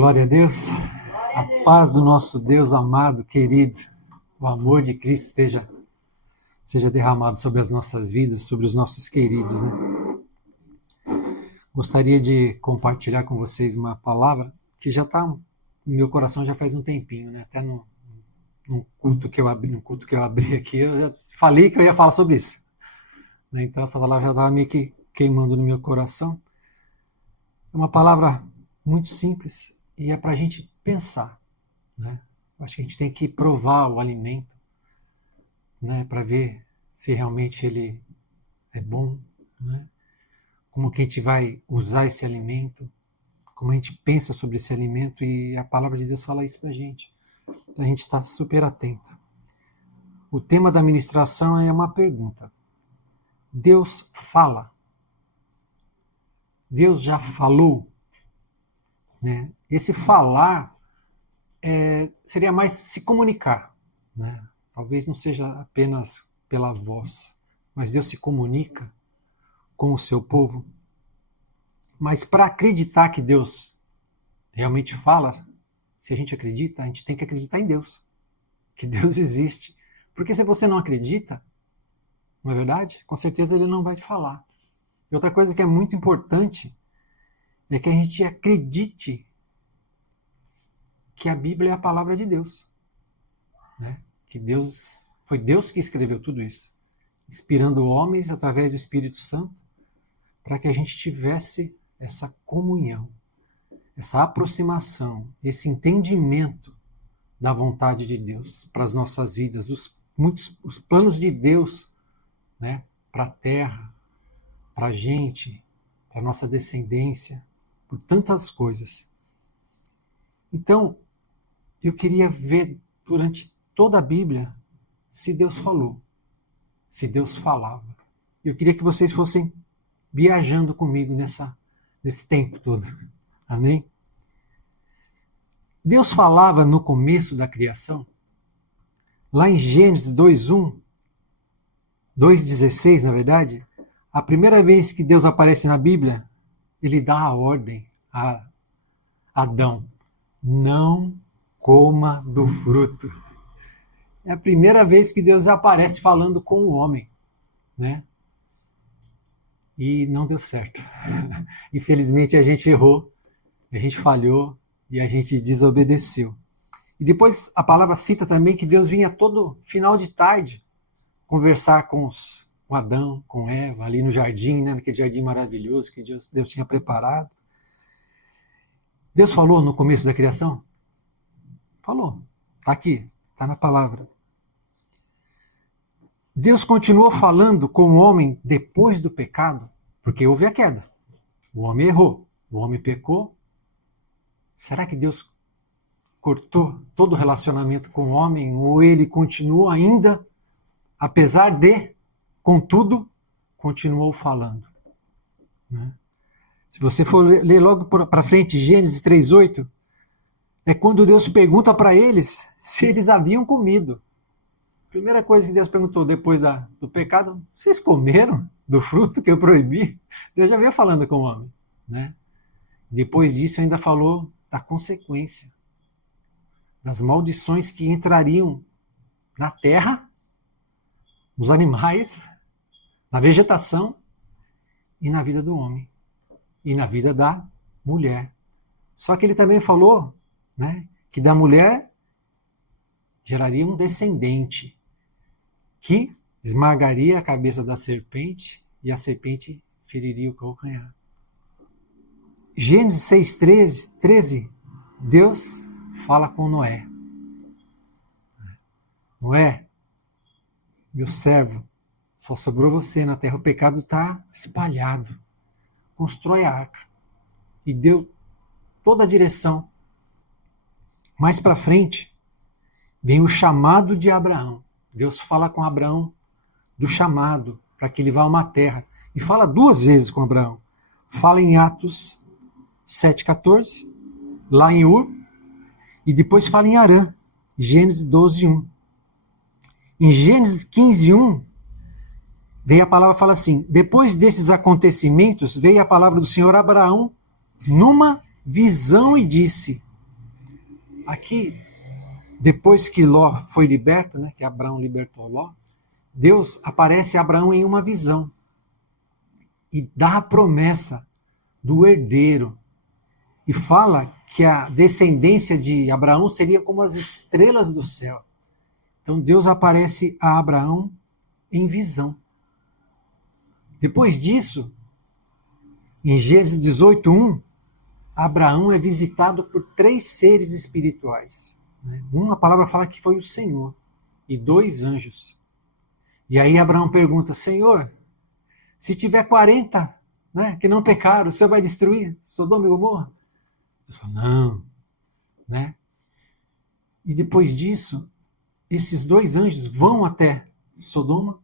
Glória a Deus. A paz do nosso Deus amado, querido, o amor de Cristo seja derramado sobre as nossas vidas, sobre os nossos queridos, né? Gostaria de compartilhar com vocês uma palavra que já está no meu coração já faz um tempinho, né? Até no culto que eu abri aqui, eu já falei que eu ia falar sobre isso. Então essa palavra já estava meio que queimando no meu coração. É uma palavra muito simples e é para a gente pensar, né? Acho que a gente tem que provar o alimento, né? Para ver se realmente ele é bom, né? Como que a gente vai usar esse alimento, como a gente pensa sobre esse alimento, e a palavra de Deus fala isso para a gente estar super atento. O tema da ministração é uma pergunta. Deus fala? Deus já falou? Né? Esse falar seria mais se comunicar, né? Talvez não seja apenas pela voz, mas Deus se comunica com o seu povo. Mas para acreditar que Deus realmente fala, se a gente acredita, a gente tem que acreditar em Deus, que Deus existe. Porque se você não acredita, não é verdade? Com certeza ele não vai te falar. E outra coisa que é muito importante é que a gente acredite que a Bíblia é a palavra de Deus, né? Que foi Deus que escreveu tudo isso, inspirando homens através do Espírito Santo, para que a gente tivesse essa comunhão, essa aproximação, esse entendimento da vontade de Deus para as nossas vidas, os planos de Deus, né, para a terra, para a gente, para a nossa descendência, por tantas coisas. Então, eu queria ver durante toda a Bíblia se Deus falou, se Deus falava. Eu queria que vocês fossem viajando comigo nesse tempo todo. Amém? Deus falava no começo da criação, lá em Gênesis 2:1, 2:16, na verdade, a primeira vez que Deus aparece na Bíblia, ele dá a ordem a Adão: não coma do fruto. É a primeira vez que Deus já aparece falando com o homem, né? E não deu certo. Infelizmente a gente errou, a gente falhou e a gente desobedeceu. E depois a palavra cita também que Deus vinha todo final de tarde conversar com Adão, com Eva, ali no jardim, né? Naquele jardim maravilhoso que Deus tinha preparado. Deus falou no começo da criação? Falou. Está aqui, está na palavra. Deus continuou falando com o homem depois do pecado, porque houve a queda. O homem errou, o homem pecou. Será que Deus cortou todo o relacionamento com o homem, ou ele continuou ainda, apesar de, contudo, continuou falando? Né? Se você for ler logo para frente, Gênesis 3:8, é quando Deus pergunta para eles se eles haviam comido. Primeira coisa que Deus perguntou depois do pecado: vocês comeram do fruto que eu proibi? Deus já veio falando com o homem, né? Depois disso ainda falou da consequência, das maldições que entrariam na terra, nos animais, na vegetação e na vida do homem e na vida da mulher. Só que ele também falou, né, que da mulher geraria um descendente que esmagaria a cabeça da serpente e a serpente feriria o calcanhar. Gênesis 6:13, Deus fala com Noé. Noé, meu servo, só sobrou você na terra, o pecado está espalhado. Constrói a arca. E deu toda a direção. Mais para frente, vem o chamado de Abraão. Deus fala com Abraão do chamado para que ele vá a uma terra. E fala 2 vezes com Abraão. Fala em Atos 7:14, lá em Ur, e depois fala em Harã, Gênesis 12:1. Em Gênesis 15:1, vem a palavra, fala assim: depois desses acontecimentos, veio a palavra do Senhor a Abraão numa visão e disse: aqui, depois que Ló foi liberto, né, que Abraão libertou Ló, Deus aparece a Abraão em uma visão e dá a promessa do herdeiro. E fala que a descendência de Abraão seria como as estrelas do céu. Então Deus aparece a Abraão em visão. Depois disso, em Gênesis 18:1, Abraão é visitado por 3 seres espirituais. Uma palavra fala que foi o Senhor e 2 anjos. E aí Abraão pergunta: Senhor, se tiver 40, né, que não pecaram, o Senhor vai destruir Sodoma e Gomorra? Deus fala: não. Né? E depois disso, esses 2 anjos vão até Sodoma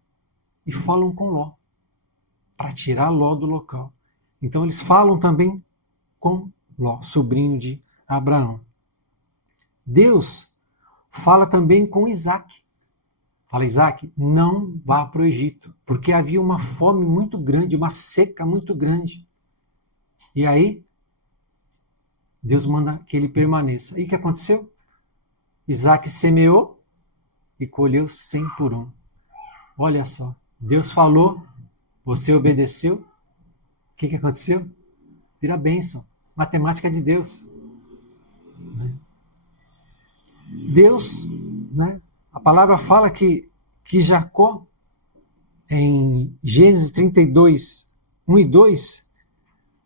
e falam com Ló, para tirar Ló do local. Então eles falam também com Ló, sobrinho de Abraão. Deus fala também com Isaac. Fala: Isaac, não vá para o Egito, porque havia uma fome muito grande, uma seca muito grande. E aí, Deus manda que ele permaneça. E o que aconteceu? Isaac semeou e colheu 100 por 1. Olha só, Deus falou, você obedeceu, o que aconteceu? Vira bênção. Matemática de Deus. Deus, né? A palavra fala que Jacó, em Gênesis 32, 1 e 2,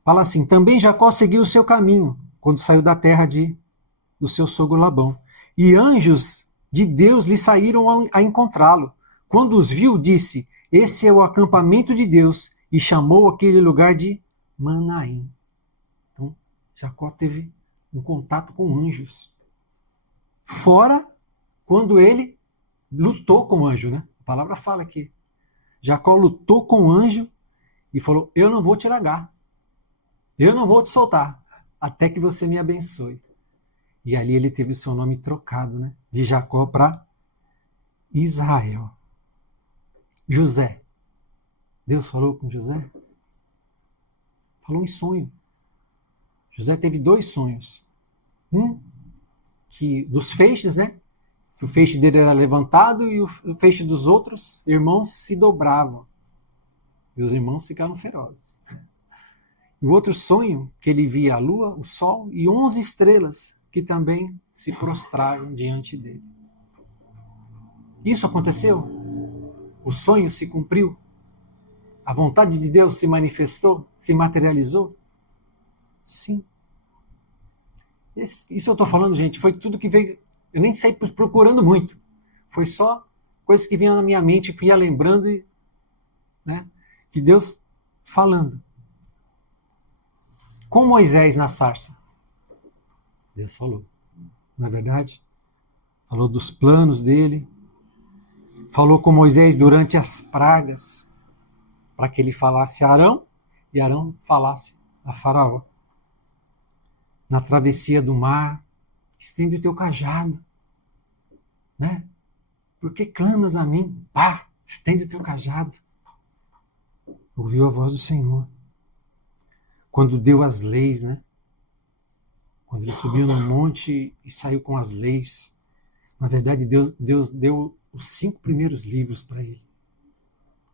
fala assim: também Jacó seguiu o seu caminho, quando saiu da terra do seu sogro Labão. E anjos de Deus lhe saíram a encontrá-lo. Quando os viu, disse: esse é o acampamento de Deus, e chamou aquele lugar de Manaim. Então, Jacó teve um contato com anjos. Fora quando ele lutou com o anjo, né? A palavra fala que Jacó lutou com o anjo e falou: eu não vou te largar, eu não vou te soltar, até que você me abençoe. E ali ele teve o seu nome trocado, né? De Jacó para Israel. José. Deus falou com José? Falou em sonho. José teve 2 sonhos. Um, que dos feixes, né? Que o feixe dele era levantado e o feixe dos outros irmãos se dobravam. E os irmãos ficaram ferozes. E o outro sonho, que ele via a lua, o sol e 11 estrelas que também se prostraram diante dele. Isso aconteceu? O sonho se cumpriu? A vontade de Deus se manifestou? Se materializou? Sim. Isso eu estou falando, gente, foi tudo que veio. Eu nem saí procurando muito. Foi só coisas que vinham na minha mente, que ia lembrando, e, né, que Deus falando. Com Moisés na sarça, Deus falou. Não é verdade? Falou dos planos dele. Falou com Moisés durante as pragas, para que ele falasse a Arão e Arão falasse a Faraó. Na travessia do mar, estende o teu cajado, né? Por que clamas a mim? Estende o teu cajado. Ouviu a voz do Senhor. Quando deu as leis, né? Quando ele subiu no monte e saiu com as leis. Na verdade, Deus deu os 5 primeiros livros para ele.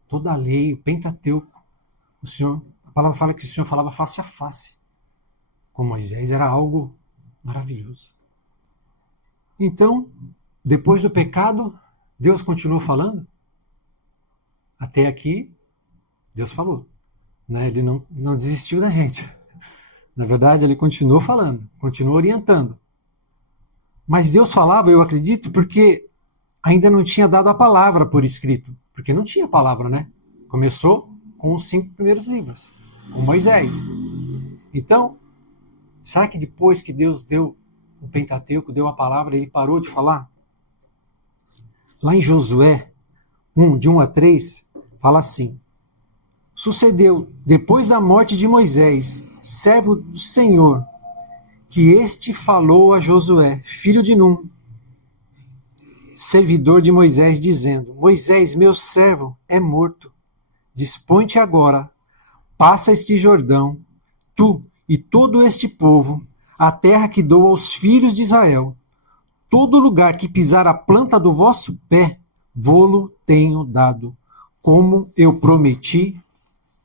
Toda a lei, o Pentateuco. A palavra fala que o Senhor falava face a face com Moisés, era algo maravilhoso. Então, depois do pecado, Deus continuou falando? Até aqui, Deus falou. Né? Ele não desistiu da gente. Na verdade, ele continuou falando, continuou orientando. Mas Deus falava, eu acredito, porque ainda não tinha dado a palavra por escrito. Porque não tinha palavra, né? Começou com os 5 primeiros livros, com Moisés. Então, será que depois que Deus deu o Pentateuco, deu a palavra, ele parou de falar? Lá em Josué 1, de 1 a 3, fala assim: sucedeu, depois da morte de Moisés, servo do Senhor, que este falou a Josué, filho de Num, servidor de Moisés, dizendo: Moisés, meu servo, é morto. Dispõe-te agora, passa este Jordão, tu e todo este povo, a terra que dou aos filhos de Israel, todo lugar que pisar a planta do vosso pé, vô-lo tenho dado, como eu prometi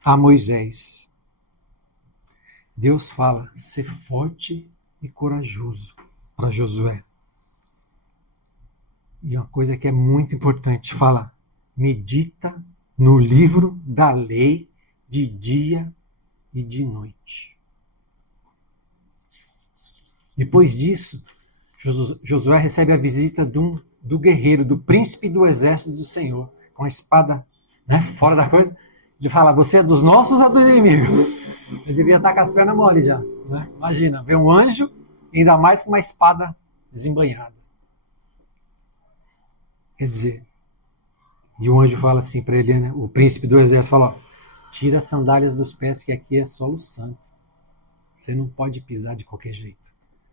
a Moisés. Deus fala, ser forte e corajoso para Josué. E uma coisa que é muito importante, fala, medita no livro da lei de dia e de noite. Depois disso, Josué recebe a visita do guerreiro, do príncipe do exército do Senhor, com a espada, né, fora da coisa. Ele fala, você é dos nossos ou do inimigo? Eu devia estar com as pernas mole já. Né? Imagina, ver um anjo, ainda mais com uma espada desembanhada. Quer dizer, e o anjo fala assim para ele, né, o príncipe do exército fala, ó, tira as sandálias dos pés que aqui é solo santo. Você não pode pisar de qualquer jeito.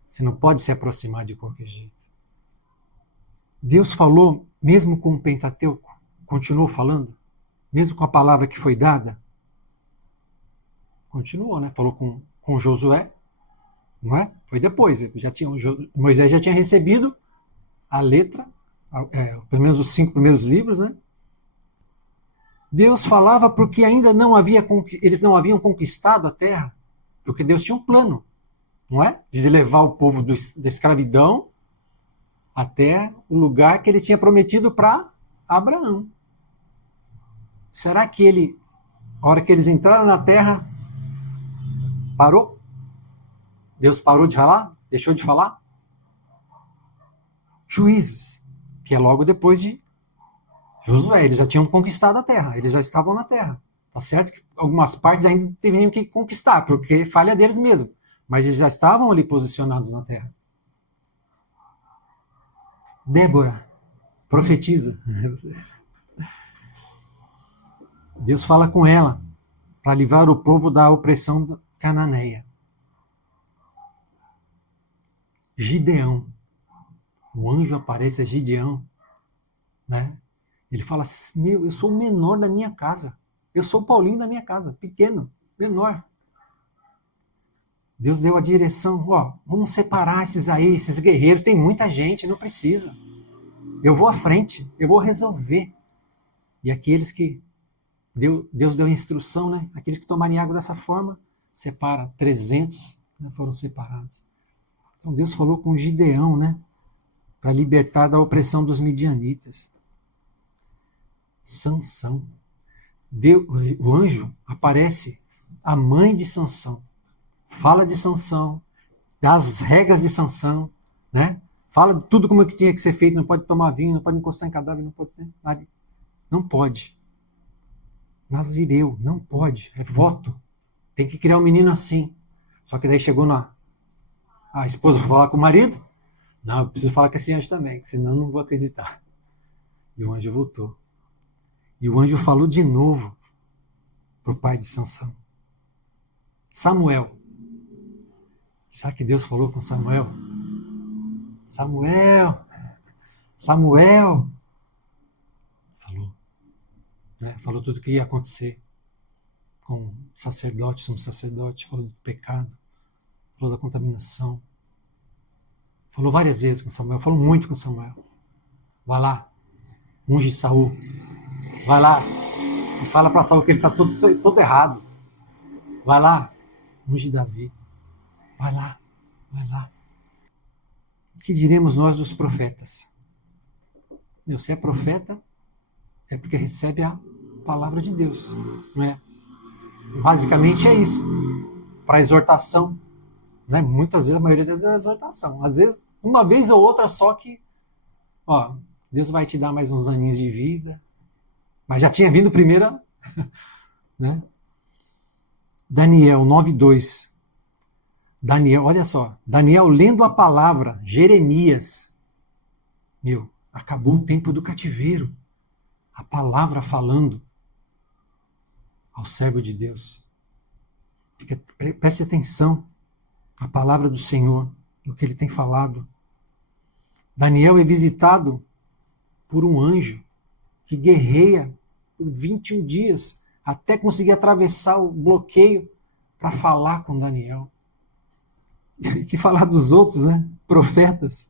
Você não pode se aproximar de qualquer jeito. Deus falou, mesmo com o Pentateuco, continuou falando, mesmo com a palavra que foi dada, continuou, né? Falou com Josué, não é? Foi depois, Moisés já tinha recebido a letra, pelo menos os 5 primeiros livros, né? Deus falava porque ainda eles não haviam conquistado a terra, porque Deus tinha um plano, não é? De levar o povo da escravidão até o lugar que ele tinha prometido para Abraão. Será que a hora que eles entraram na terra, parou? Deus parou de falar? Deixou de falar? Juízes, que é logo depois de Josué, eles já tinham conquistado a terra, eles já estavam na terra. Tá certo que algumas partes ainda teriam que conquistar, porque falha deles mesmo. Mas eles já estavam ali posicionados na terra. Débora, profetiza. Deus fala com ela para livrar o povo da opressão cananeia. Gideão. O anjo aparece a Gideão, né? Ele fala, eu sou o menor da minha casa. Eu sou o Paulinho da minha casa, pequeno, menor. Deus deu a direção, ó, vamos separar esses guerreiros, tem muita gente, não precisa. Eu vou à frente, eu vou resolver. E aqueles que Deus deu a instrução, né? Aqueles que tomarem água dessa forma, separa, 300 né, foram separados. Então Deus falou com Gideão, né? Para libertar da opressão dos midianitas. Sansão. O anjo aparece, a mãe de Sansão. Fala de Sansão, das regras de Sansão, né? Fala de tudo como é que tinha que ser feito, não pode tomar vinho, não pode encostar em cadáver, não pode ter nada. Não pode. Nazireu, não pode, é voto. Tem que criar um menino assim. Só que daí chegou a esposa foi falar com o marido. Não, eu preciso falar com esse anjo também, senão eu não vou acreditar. E o anjo voltou. E o anjo falou de novo para o pai de Sansão. Samuel. Sabe que Deus falou com Samuel? Samuel! Falou. Né? Falou tudo o que ia acontecer com o sacerdote, sumo sacerdote, falou do pecado, falou da contaminação. Falou várias vezes com Samuel, falou muito com Samuel. Vai lá, unge Saul. Vai lá e fala para Saul que ele está todo errado. Vai lá, unge Davi. Vai lá. O que diremos nós dos profetas? Se é profeta, é porque recebe a palavra de Deus, não é? Basicamente é isso. Para exortação, né? Muitas vezes, a maioria das vezes é exortação. Às vezes, uma vez ou outra só que, ó, Deus vai te dar mais uns aninhos de vida. Mas já tinha vindo primeiro, né? Daniel 9:2. Daniel, olha só, Daniel lendo a palavra, Jeremias. Acabou o tempo do cativeiro. A palavra falando ao servo de Deus. Preste atenção à palavra do Senhor, o que ele tem falado. Daniel é visitado por um anjo que guerreia por 21 dias até conseguir atravessar o bloqueio para falar com Daniel. Que falar dos outros, né? Profetas.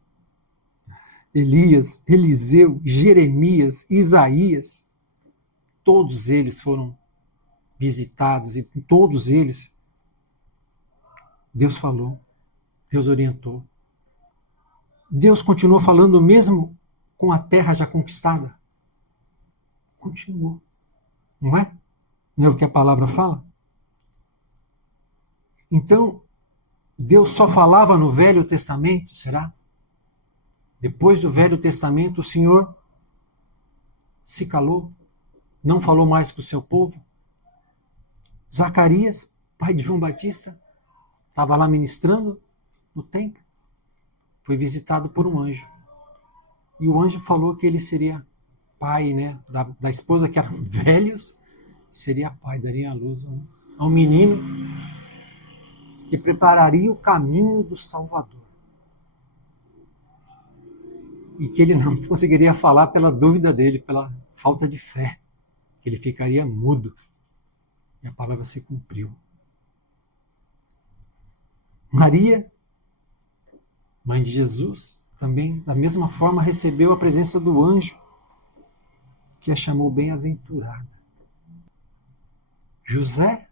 Elias, Eliseu, Jeremias, Isaías, todos eles foram visitados e todos eles Deus falou, Deus orientou. Deus continuou falando mesmo com a terra já conquistada. Continuou. Não é? Não é o que a palavra fala? Então, Deus só falava no Velho Testamento, será? Depois do Velho Testamento, o Senhor se calou, não falou mais para o seu povo. Zacarias, pai de João Batista, estava lá ministrando no templo, foi visitado por um anjo. E o anjo falou que ele seria pai, né, da esposa que eram velhos, seria pai, daria a luz a um menino que prepararia o caminho do Salvador. E que ele não conseguiria falar pela dúvida dele, pela falta de fé, que ele ficaria mudo. E a palavra se cumpriu. Maria, mãe de Jesus, também, da mesma forma, recebeu a presença do anjo, que a chamou bem-aventurada. José,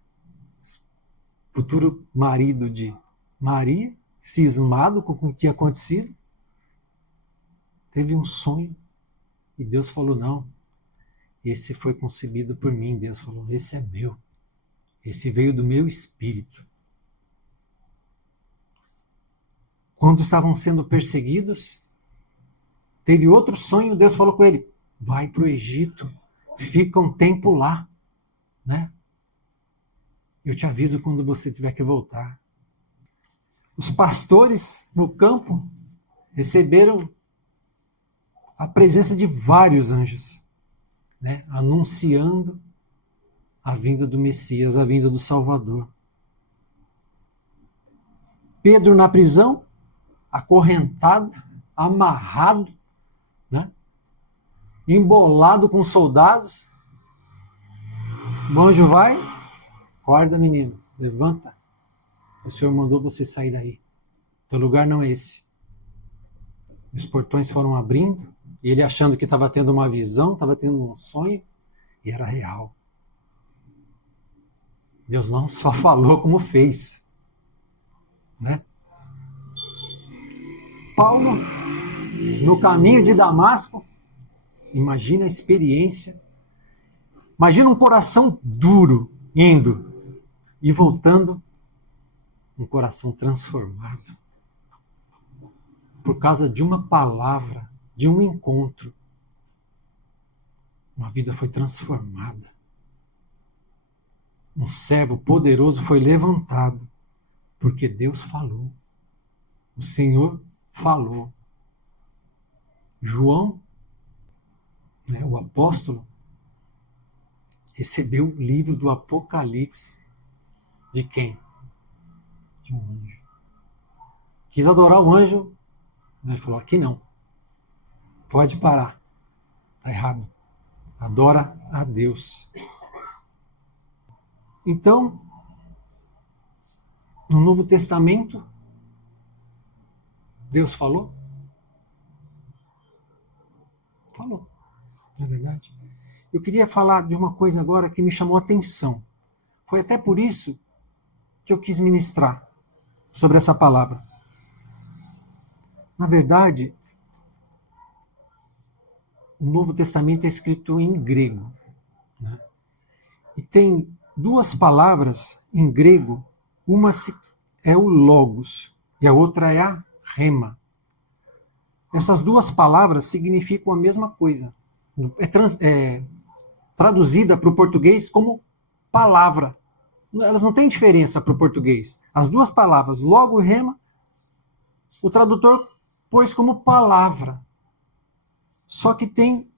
futuro marido de Maria, cismado com o que tinha acontecido, teve um sonho e Deus falou, não, esse foi concebido por mim. Deus falou, esse é meu, esse veio do meu espírito. Quando estavam sendo perseguidos, teve outro sonho, Deus falou com ele, vai para o Egito, fica um tempo lá, né? Eu te aviso quando você tiver que voltar. Os pastores no campo receberam a presença de vários anjos, né? Anunciando a vinda do Messias, a vinda do Salvador. Pedro na prisão, acorrentado, amarrado, né? Embolado com soldados. O anjo vai, acorda, menino, levanta. O Senhor mandou você sair daí. Teu lugar não é esse. Os portões foram abrindo, e ele achando que estava tendo uma visão, estava tendo um sonho, e era real. Deus não só falou como fez, né? Paulo, no caminho de Damasco, imagina a experiência, imagina um coração duro indo e voltando, um coração transformado, por causa de uma palavra, de um encontro, uma vida foi transformada. Um servo poderoso foi levantado, porque Deus falou. O Senhor falou. João, né, o apóstolo, recebeu o livro do Apocalipse. De quem? De um anjo. Quis adorar o anjo, ele falou, aqui não. Pode parar. Está errado. Adora a Deus. Então, no Novo Testamento, Deus falou? Falou, não é verdade? Eu queria falar de uma coisa agora que me chamou a atenção. Foi até por isso que eu quis ministrar sobre essa palavra. Na verdade, o Novo Testamento é escrito em grego, né? E tem duas palavras em grego, uma é o logos e a outra é a rema. Essas duas palavras significam a mesma coisa. É traduzida para o português como palavra. Elas não têm diferença para o português. As duas palavras, logo e rema, o tradutor pôs como palavra. Só que tem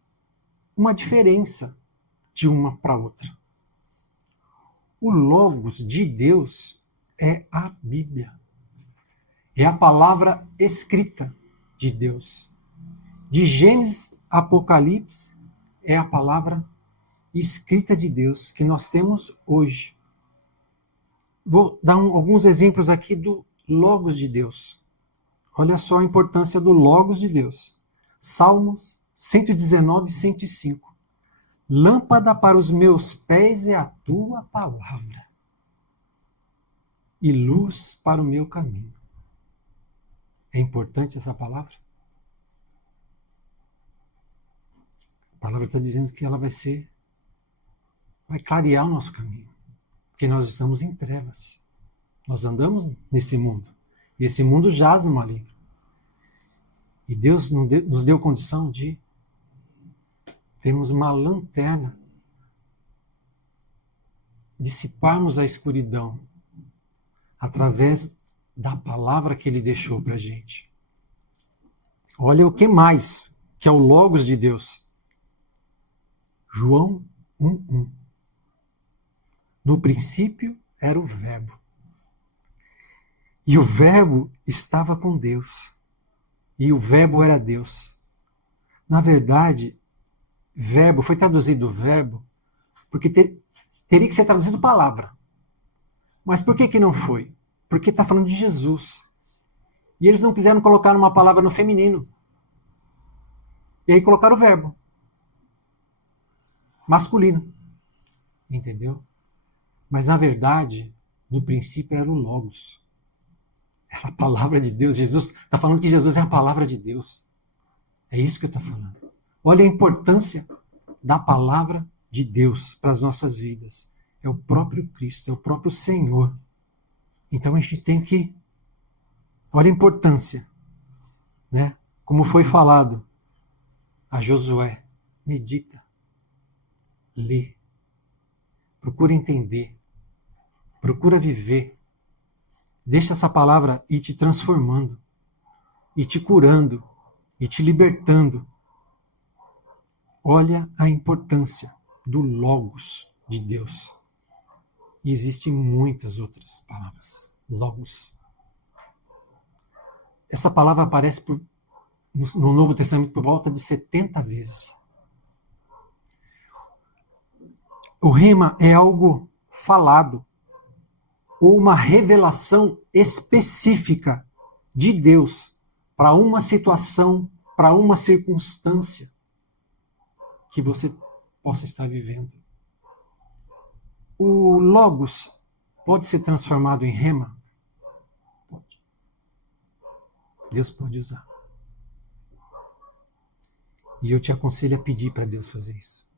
uma diferença de uma para outra. O logos de Deus é a Bíblia. É a palavra escrita de Deus. De Gênesis a Apocalipse é a palavra escrita de Deus que nós temos hoje. Vou dar alguns exemplos aqui do logos de Deus. Olha só a importância do logos de Deus. Salmos 119, 105. Lâmpada para os meus pés é a tua palavra e luz para o meu caminho. É importante essa palavra? A palavra está dizendo que ela vai clarear o nosso caminho. Porque nós estamos em trevas. Nós andamos nesse mundo. E esse mundo jaz no maligno. E Deus nos deu condição de termos uma lanterna, dissiparmos a escuridão através da palavra que Ele deixou para a gente. Olha o que mais, que é o Logos de Deus. João 1:1. No princípio era o Verbo. E o Verbo estava com Deus. E o Verbo era Deus. Na verdade, verbo, foi traduzido verbo, porque teria que ser traduzido palavra. Mas por que não foi? Porque está falando de Jesus. E eles não quiseram colocar uma palavra no feminino. E aí colocaram o verbo. Masculino. Entendeu? Mas na verdade, no princípio era o Logos. Era a palavra de Deus. Jesus está falando que Jesus é a palavra de Deus. É isso que eu estou falando. Olha a importância da palavra de Deus para as nossas vidas. É o próprio Cristo, é o próprio Senhor. Então a gente tem que... Olha a importância, né? Como foi falado a Josué. Medita, lê, procura entender, procura viver. Deixa essa palavra ir te transformando, e te curando, e te libertando. Olha a importância do Logos de Deus. E existem muitas outras palavras. Logos. Essa palavra aparece no Novo Testamento por volta de 70 vezes. O rema é algo falado, ou uma revelação específica de Deus para uma situação, para uma circunstância que você possa estar vivendo. O Logos pode ser transformado em rema? Pode. Deus pode usar. E eu te aconselho a pedir para Deus fazer isso.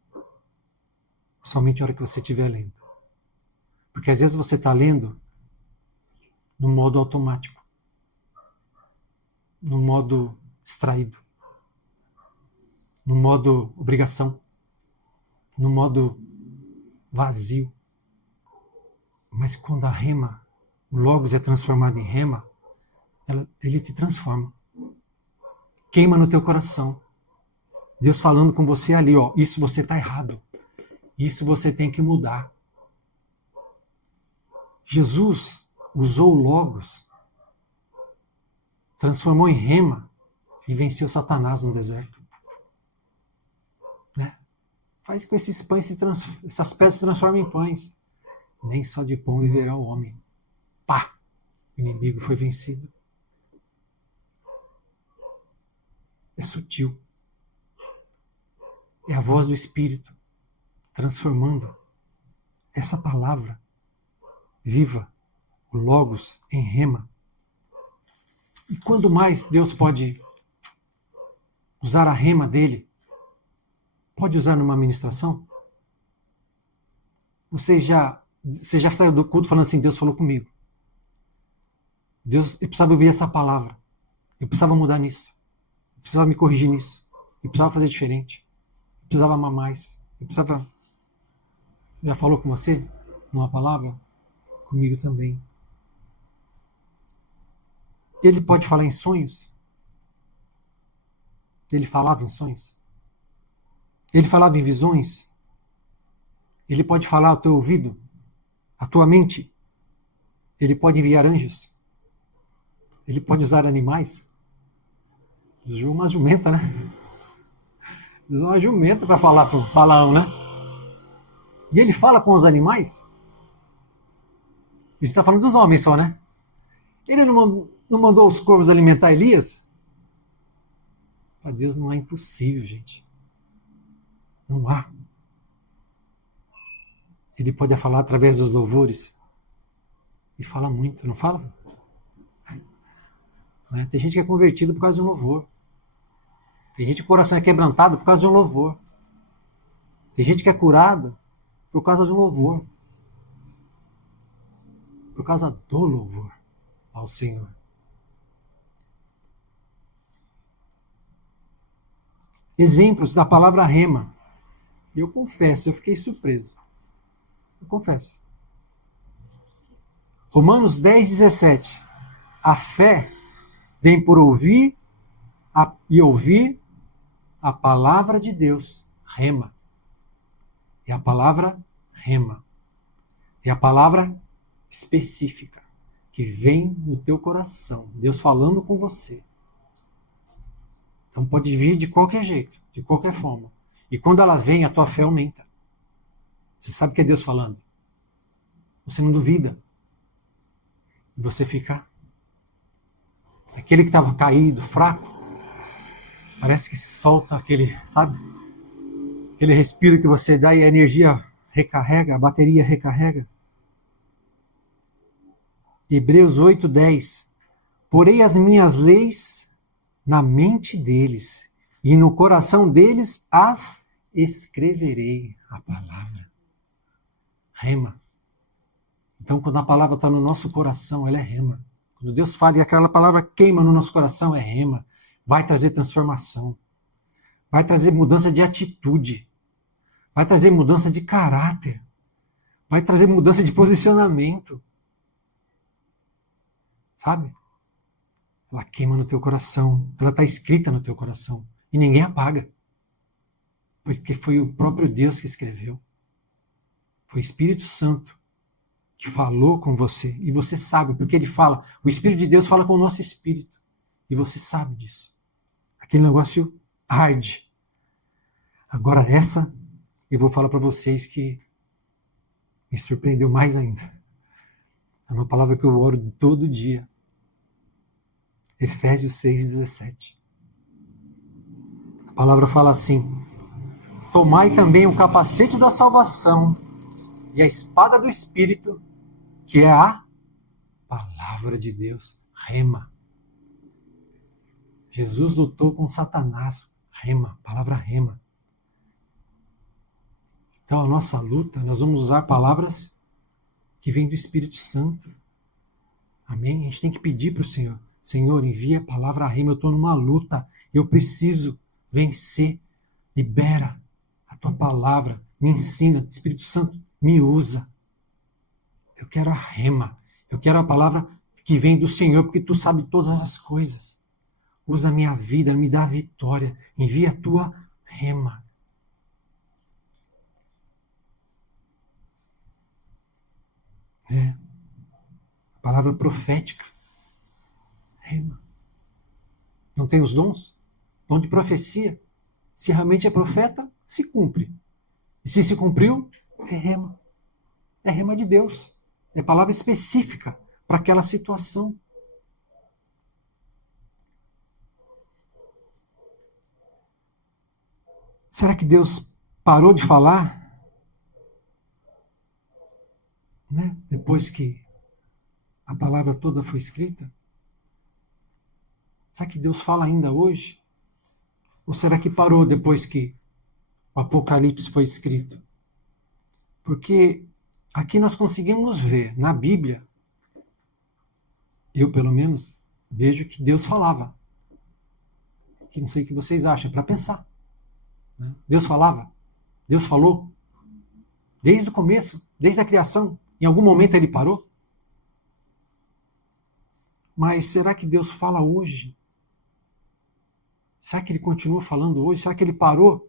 Somente a hora que você estiver lendo. Porque às vezes você está lendo no modo automático. No modo distraído. No modo obrigação. No modo vazio. Mas quando a rema, o Logos é transformado em rema, ele te transforma. Queima no teu coração. Deus falando com você ali, ó, isso você está errado. Isso você tem que mudar. Jesus usou o Logos, transformou em rema e venceu Satanás no deserto. Né? Faz com esses pães, essas pedras se transformem em pães. Nem só de pão viverá o homem. Pá! O inimigo foi vencido. É sutil. É a voz do Espírito transformando essa palavra viva, o Logos, em rema. E quando mais Deus pode usar a rema dele? Pode usar numa ministração? Você já saiu do culto falando assim, Deus falou comigo. Deus, eu precisava ouvir essa palavra. Eu precisava mudar nisso. Eu precisava me corrigir nisso. Eu precisava fazer diferente. Eu precisava amar mais. Eu precisava... Já falou com você numa palavra? Comigo também. Ele pode falar em sonhos? Ele falava em sonhos? Ele falava em visões? Ele pode falar ao teu ouvido? À tua mente? Ele pode enviar anjos? Ele pode usar animais? Usou uma jumenta, né? Usou uma jumenta para falar para o Balaão, né? E ele fala com os animais? A gente está falando dos homens só, né? Ele não mandou os corvos alimentar Elias? Para Deus não há impossível, gente. Não há. Ele pode falar através dos louvores. E fala muito, não fala? Né? Tem gente que é convertido por causa de um louvor. Tem gente que o coração é quebrantado por causa de um louvor. Tem gente que é curada por causa de um louvor. Por causa do louvor ao Senhor. Exemplos da palavra rema. Eu confesso, eu fiquei surpreso. Eu confesso. Romanos 10:17. A fé vem por ouvir e ouvir a palavra de Deus. Rema. É a palavra rema. É a palavra específica que vem no teu coração. Deus falando com você. Então pode vir de qualquer jeito, de qualquer forma. E quando ela vem, a tua fé aumenta. Você sabe que é Deus falando. Você não duvida. E você fica... Aquele que estava caído, fraco, parece que solta aquele, sabe? Aquele respiro que você dá e a energia recarrega, a bateria recarrega. Hebreus 8:10. Porei as minhas leis na mente deles, e no coração deles as escreverei. A palavra. Rema. Então, quando a palavra está no nosso coração, ela é rema. Quando Deus fala e aquela palavra queima no nosso coração, é rema. Vai trazer transformação. Vai trazer mudança de atitude. Vai trazer mudança de caráter. Vai trazer mudança de posicionamento. Sabe? Ela queima no teu coração. Ela está escrita no teu coração. E ninguém apaga. Porque foi o próprio Deus que escreveu. Foi o Espírito Santo que falou com você. E você sabe, porque ele fala. O Espírito de Deus fala com o nosso espírito. E você sabe disso. Aquele negócio arde. Agora essa, eu vou falar para vocês que me surpreendeu mais ainda. É uma palavra que eu oro todo dia. Efésios 6:17. A palavra fala assim: tomai também o capacete da salvação e a espada do Espírito, que é a palavra de Deus, rema. Jesus lutou com Satanás, rema, palavra rema. Então a nossa luta, nós vamos usar palavras que vêm do Espírito Santo. Amém? A gente tem que pedir para o Senhor. Senhor, envia a palavra rema, eu estou numa luta, eu preciso vencer. Libera a tua palavra, me ensina, Espírito Santo, me usa. Eu quero a rema, eu quero a palavra que vem do Senhor, porque tu sabe todas as coisas. Usa a minha vida, me dá a vitória, envia a tua rema. A palavra profética. Rema. Não tem os dons? Dom de profecia. Se realmente é profeta, se cumpre. E se cumpriu, é rema. É rema de Deus. É palavra específica para aquela situação. Será que Deus parou de falar? Né? Depois que a palavra toda foi escrita? Será que Deus fala ainda hoje? Ou será que parou depois que o Apocalipse foi escrito? Porque aqui nós conseguimos ver, na Bíblia, eu pelo menos vejo que Deus falava. Que não sei o que vocês acham, é para pensar. Né? Deus falava, Deus falou, desde o começo, desde a criação. Em algum momento ele parou? Mas será que Deus fala hoje? Será que ele continua falando hoje? Será que ele parou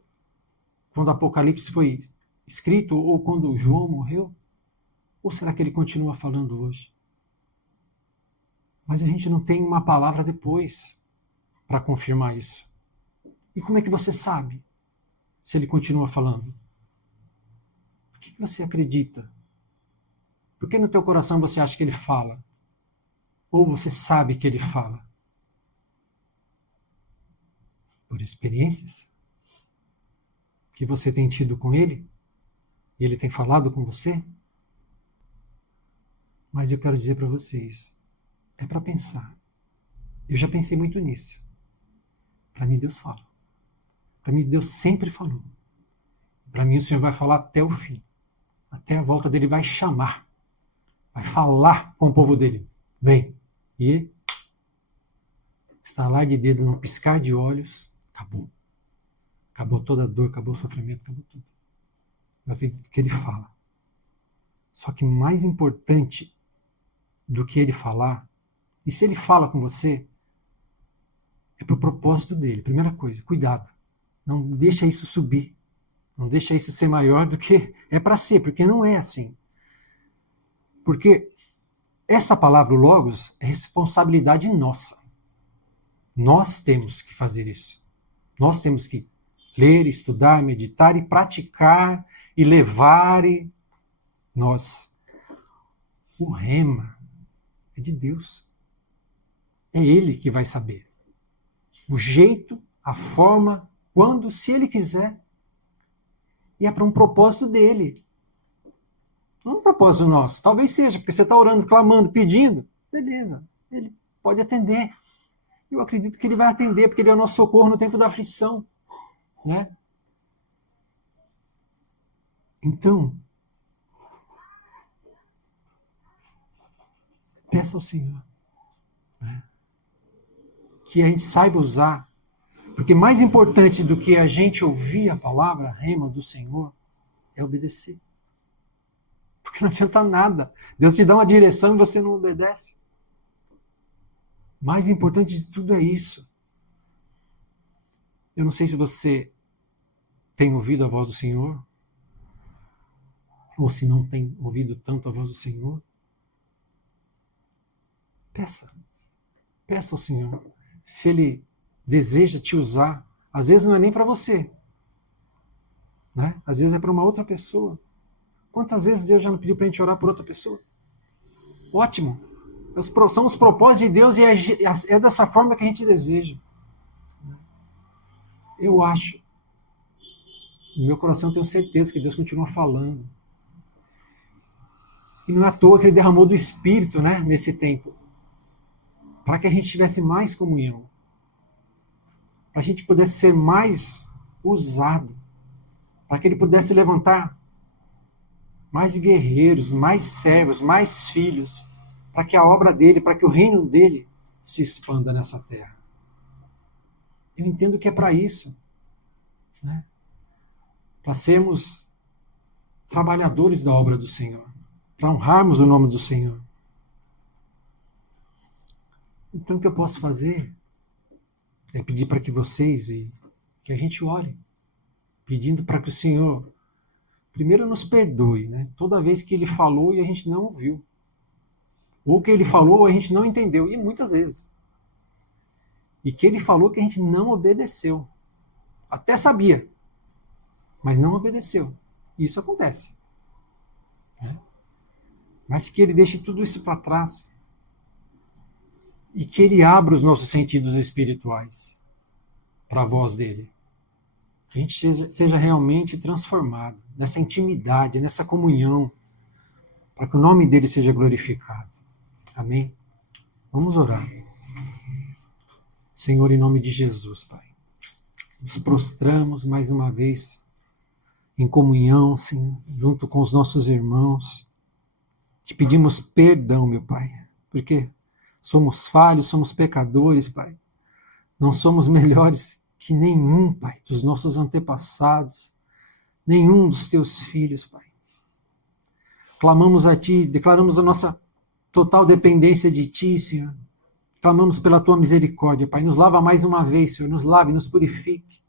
quando o Apocalipse foi escrito ou quando João morreu? Ou será que ele continua falando hoje? Mas a gente não tem uma palavra depois para confirmar isso. E como é que você sabe se ele continua falando? Por que você acredita? Por que no teu coração você acha que ele fala? Ou você sabe que ele fala? por experiências que você tem tido com ele, e ele tem falado com você. Mas eu quero dizer para vocês, é para pensar. Eu já pensei muito nisso. Para mim Deus fala. Para mim Deus sempre falou. Para mim o Senhor vai falar até o fim. Até a volta dele vai chamar. Vai falar com o povo dele. Vem. E estalar de dedos, num piscar de olhos, acabou. Acabou toda a dor, acabou o sofrimento, acabou tudo. Eu acredito que ele fala. Só que mais importante do que ele falar, e se ele fala com você, é para o propósito dele. Primeira coisa, cuidado. Não deixa isso subir. Não deixa isso ser maior do que é para ser, porque não é assim. Porque essa palavra, o Logos, é responsabilidade nossa. Nós temos que fazer isso. Nós temos que ler, estudar, meditar e praticar e levar. Nós. O rema é de Deus. É Ele que vai saber. O jeito, a forma, quando, se Ele quiser. E é para um propósito dele. Não é um propósito nosso. Talvez seja, porque você está orando, clamando, pedindo. Beleza, Ele pode atender. Eu acredito que Ele vai atender, porque Ele é o nosso socorro no tempo da aflição. Né? Então, peça ao Senhor, né, que a gente saiba usar, porque mais importante do que a gente ouvir a palavra rema do Senhor é obedecer. Porque não adianta nada. Deus te dá uma direção e você não obedece. Mais importante de tudo é isso. Eu não sei se você tem ouvido a voz do Senhor, ou se não tem ouvido tanto a voz do Senhor. Peça. Peça ao Senhor. Se Ele deseja te usar, às vezes não é nem para você, né? Às vezes é para uma outra pessoa. Quantas vezes Deus já não pediu para a gente orar por outra pessoa? Ótimo. São os propósitos de Deus e é dessa forma que a gente deseja. Eu acho, no meu coração eu tenho certeza que Deus continua falando. E não é à toa que Ele derramou do Espírito, né, nesse tempo. Para que a gente tivesse mais comunhão. Para a gente pudesse ser mais usado. Para que Ele pudesse levantar mais guerreiros, mais servos, mais filhos. Para que a obra dele, para que o reino dele se expanda nessa terra. Eu entendo que é para isso. Né? Para sermos trabalhadores da obra do Senhor. Para honrarmos o nome do Senhor. Então o que eu posso fazer é pedir para que vocês e que a gente ore, pedindo para que o Senhor primeiro nos perdoe, né? Toda vez que Ele falou e a gente não ouviu, ou que Ele falou a gente não entendeu, e muitas vezes, e que Ele falou que a gente não obedeceu, até sabia, mas não obedeceu. Isso acontece, né? Mas que Ele deixe tudo isso para trás. E que Ele abra os nossos sentidos espirituais para a voz dEle. Que a gente seja realmente transformado nessa intimidade, nessa comunhão, para que o nome dEle seja glorificado. Amém? Vamos orar. Senhor, em nome de Jesus, Pai, nos prostramos mais uma vez em comunhão, Senhor, junto com os nossos irmãos. Te pedimos perdão, meu Pai, porque somos falhos, somos pecadores, Pai. Não somos melhores que nenhum, Pai, dos nossos antepassados, nenhum dos teus filhos, Pai. Clamamos a Ti, declaramos a nossa total dependência de Ti, Senhor. Clamamos pela Tua misericórdia, Pai. Nos lava mais uma vez, Senhor. Nos lave, nos purifique.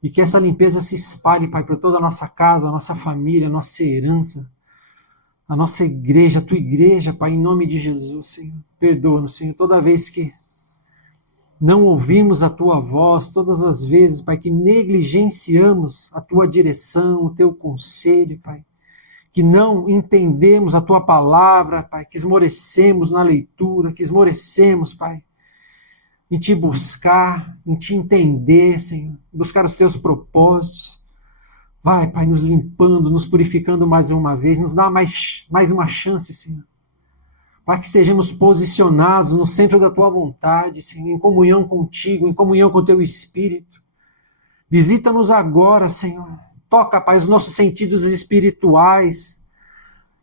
E que essa limpeza se espalhe, Pai, por toda a nossa casa, a nossa família, a nossa herança, a nossa igreja, a Tua igreja, Pai, em nome de Jesus, Senhor. Perdoa-nos, Senhor, toda vez que não ouvimos a Tua voz, todas as vezes, Pai, que negligenciamos a Tua direção, o Teu conselho, Pai, que não entendemos a Tua palavra, Pai, que esmorecemos na leitura, que esmorecemos, Pai, em Te buscar, em Te entender, Senhor, buscar os Teus propósitos. Vai, Pai, nos limpando, nos purificando mais uma vez, nos dá mais uma chance, Senhor, para que estejamos posicionados no centro da Tua vontade, Senhor, em comunhão contigo, em comunhão com o Teu Espírito. Visita-nos agora, Senhor. Toca, Pai, os nossos sentidos espirituais,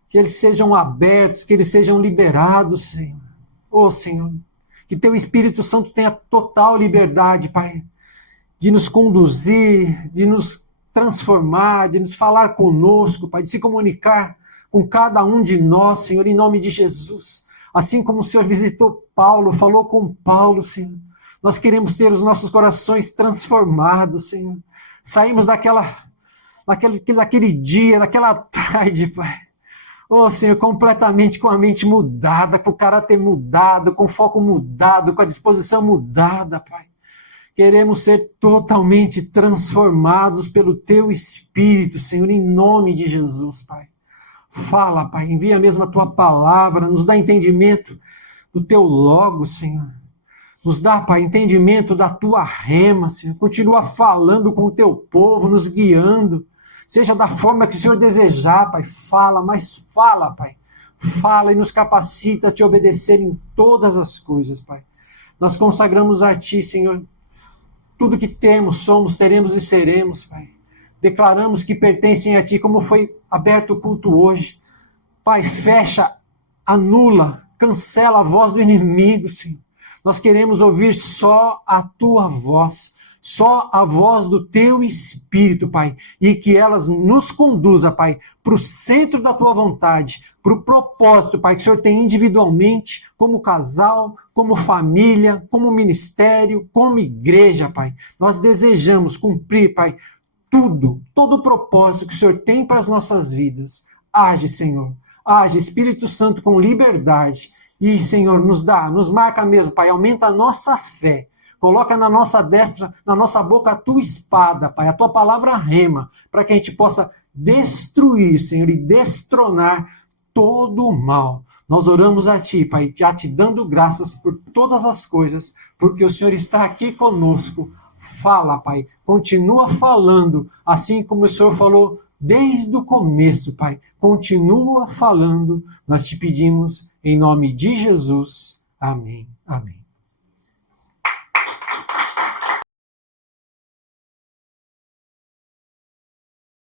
que eles sejam abertos, que eles sejam liberados, Senhor. Oh, Senhor, que Teu Espírito Santo tenha total liberdade, Pai, de nos conduzir, de nos transformar, de nos falar conosco, Pai, de se comunicar com cada um de nós, Senhor, em nome de Jesus. Assim como o Senhor visitou Paulo, falou com Paulo, Senhor, nós queremos ter os nossos corações transformados, Senhor. Saímos daquele dia, daquela tarde, Pai. Oh, Senhor, completamente com a mente mudada, com o caráter mudado, com o foco mudado, com a disposição mudada, Pai. Queremos ser totalmente transformados pelo Teu Espírito, Senhor, em nome de Jesus, Pai. Fala, Pai, envia mesmo a Tua palavra, nos dá entendimento do Teu logo, Senhor. Nos dá, Pai, entendimento da Tua rema, Senhor. Continua falando com o Teu povo, nos guiando. Seja da forma que o Senhor desejar, Pai. Fala, mas fala, Pai. Fala e nos capacita a Te obedecer em todas as coisas, Pai. Nós consagramos a Ti, Senhor, tudo que temos, somos, teremos e seremos, Pai. Declaramos que pertencem a Ti, como foi aberto o culto hoje. Pai, fecha, anula, cancela a voz do inimigo, Senhor. Nós queremos ouvir só a Tua voz, só a voz do Teu Espírito, Pai, e que elas nos conduza, Pai, para o centro da Tua vontade, para o propósito, Pai, que o Senhor tem individualmente, como casal, como família, como ministério, como igreja, Pai. Nós desejamos cumprir, Pai, todo o propósito que o Senhor tem para as nossas vidas. Age, Senhor. Age, Espírito Santo, com liberdade. E, Senhor, nos marca mesmo, Pai, aumenta a nossa fé. Coloca na nossa destra, na nossa boca a Tua espada, Pai, a Tua palavra rema, para que a gente possa destruir, Senhor, e destronar todo o mal. Nós oramos a Ti, Pai, já Te dando graças por todas as coisas, porque o Senhor está aqui conosco. Fala, Pai, continua falando, assim como o Senhor falou desde o começo, Pai. Continua falando, nós Te pedimos em nome de Jesus. Amém. Amém.